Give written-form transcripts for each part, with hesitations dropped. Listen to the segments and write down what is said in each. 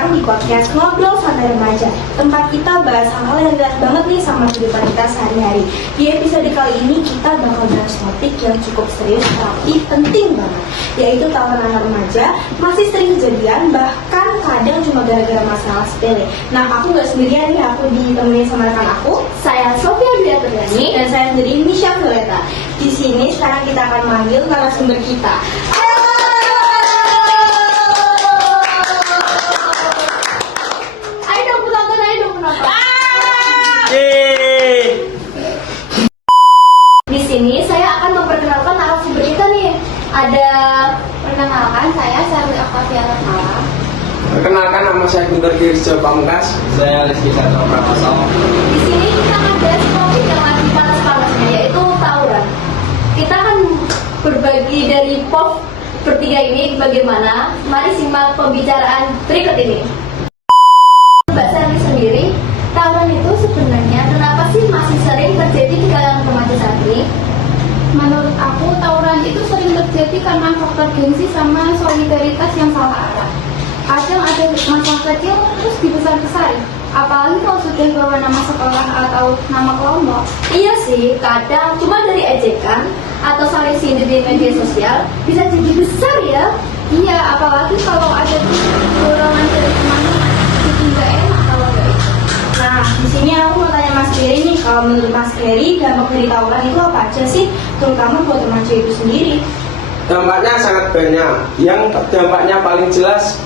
datang di podcast Ngobrol Santai Remaja. Tempat kita bahas hal-hal yang dekat banget nih sama kehidupan kita sehari-hari. Di episode kali ini kita bakal bahas topik yang cukup serius tapi penting banget, yaitu tawuran anak remaja. Masih sering kejadian, bahkan kadang cuma gara-gara masalah sepele. Nah, aku nggak sendirian nih, aku ditemenin sama rekan aku. Saya Sofia Duyaturiani Dan saya sendiri Misha Violeta. Di sini sekarang kita akan manggil narasumber kita. Ayo dong penonton. Di sini saya akan memperkenalkan narasumber kita nih. Ada perkenalkan, saya Sarwi Octavia Latala. Perkenalkan, nama saya Guntur Kirjo Pamungkas. Saya Rizky Satrio Prakoso. Di sini kita akan bahas topik yang lagi panas-panasnya, yaitu tawuran. Kita akan berbagi dari POV bertiga ini bagaimana. Mari simak pembicaraan berikut ini. Mbak Sarwi sendiri, tawuran itu sebenarnya kenapa sih masih sering terjadi di kalangan remaja saat ini? Menurut aku, tawuran itu sering terjadi karena faktor gengsi sama solidaritas yang salah arah. Kadang ada masalah kecil terus dibesar-besarin, apalagi kalau sudah bawa nama sekolah atau nama kelompok. Iya sih, kadang cuma dari ejekan atau saling sindir di media sosial bisa jadi besar ya. Iya, apalagi kalau ada dorongan dari teman-teman, jadi nggak enak kalau nggak itu. Nah, di sini aku mau tanya Mas Ferry nih, kalau menurut Mas Ferry dampak dari tawuran itu apa aja sih, terutama buat remaja itu sendiri? Dampaknya sangat banyak. Yang dampaknya paling jelas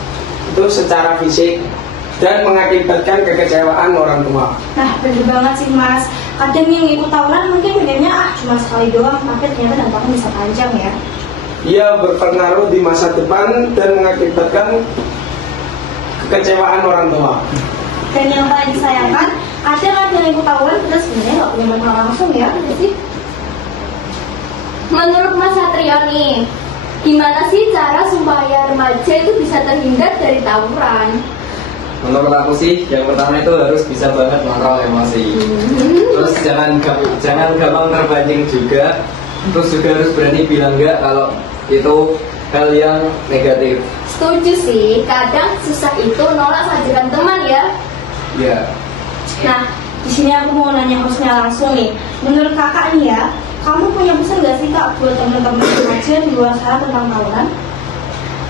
itu secara fisik dan mengakibatkan kekecewaan orang tua. Nah, bener banget sih Mas. Kadang yang ikut tawuran mungkin mikirnya cuma sekali doang, tapi ternyata dampaknya bisa panjang ya. Ia berpengaruh di masa depan dan mengakibatkan kekecewaan orang tua. Dan yang paling disayangkan, ada kan yang ikut tawuran kita sebenarnya nggak punya masalah langsung ya, nggak sih? Menurut Mas Satrio nih, gimana sih cara supaya remaja itu bisa terhindar dari tawuran? Menurut aku sih, yang pertama itu harus bisa banget mengontrol emosi. Terus jangan gampang terpancing juga. Terus juga harus berani bilang enggak kalau itu hal yang negatif. Setuju sih, kadang susah itu nolak sajian teman ya. Ya. Nah, di sini aku mau nanya hostnya langsung nih. Menurut kakak nih ya, kamu punya pesan nggak sih kak buat teman-teman remaja di luar sana tentang tawuran?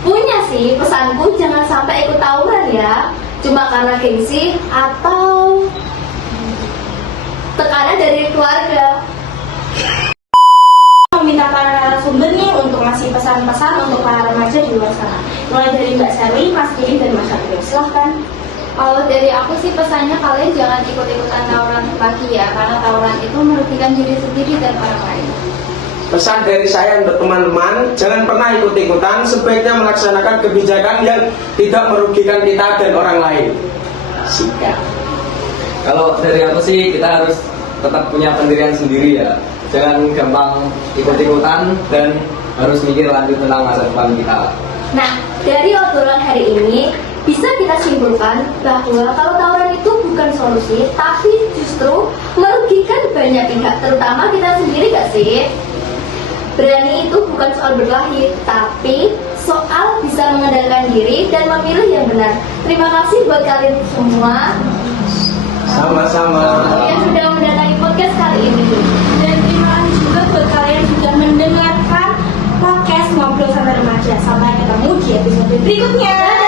Punya sih, pesanku jangan sampai ikut tawuran ya. Cuma karena gengsi atau tekanan dari keluarga. Meminta para narasumber nih untuk ngasih pesan-pesan untuk para remaja di luar sana. Mulai dari Mbak Sarwi, Mas Kiri, dan Mas Satrio. Silahkan. Kalau dari aku sih pesannya kalian jangan ikut-ikutan tawuran lagi ya, karena tawuran itu merugikan diri sendiri dan orang lain. Pesan dari saya untuk teman-teman, jangan pernah ikut-ikutan, sebaiknya melaksanakan kebijakan yang tidak merugikan kita dan orang lain. Sikat. Kalau dari aku sih, kita harus tetap punya pendirian sendiri ya. Jangan gampang ikut-ikutan dan harus mikir lanjut tentang masa depan kita. Nah, dari obrolan hari ini bisa kita simpulkan bahwa kalau tawuran itu bukan solusi, tapi justru merugikan banyak pihak, terutama kita sendiri gak sih? Berani itu bukan soal berkelahi, tapi soal bisa mengendalikan diri dan memilih yang benar. Terima kasih buat kalian semua Sama-sama. yang sudah mendatangi podcast kali ini. Dan terima kasih juga buat kalian yang sudah mendengarkan podcast Ngobrol Santai Remaja. Sampai ketemu di episode berikutnya.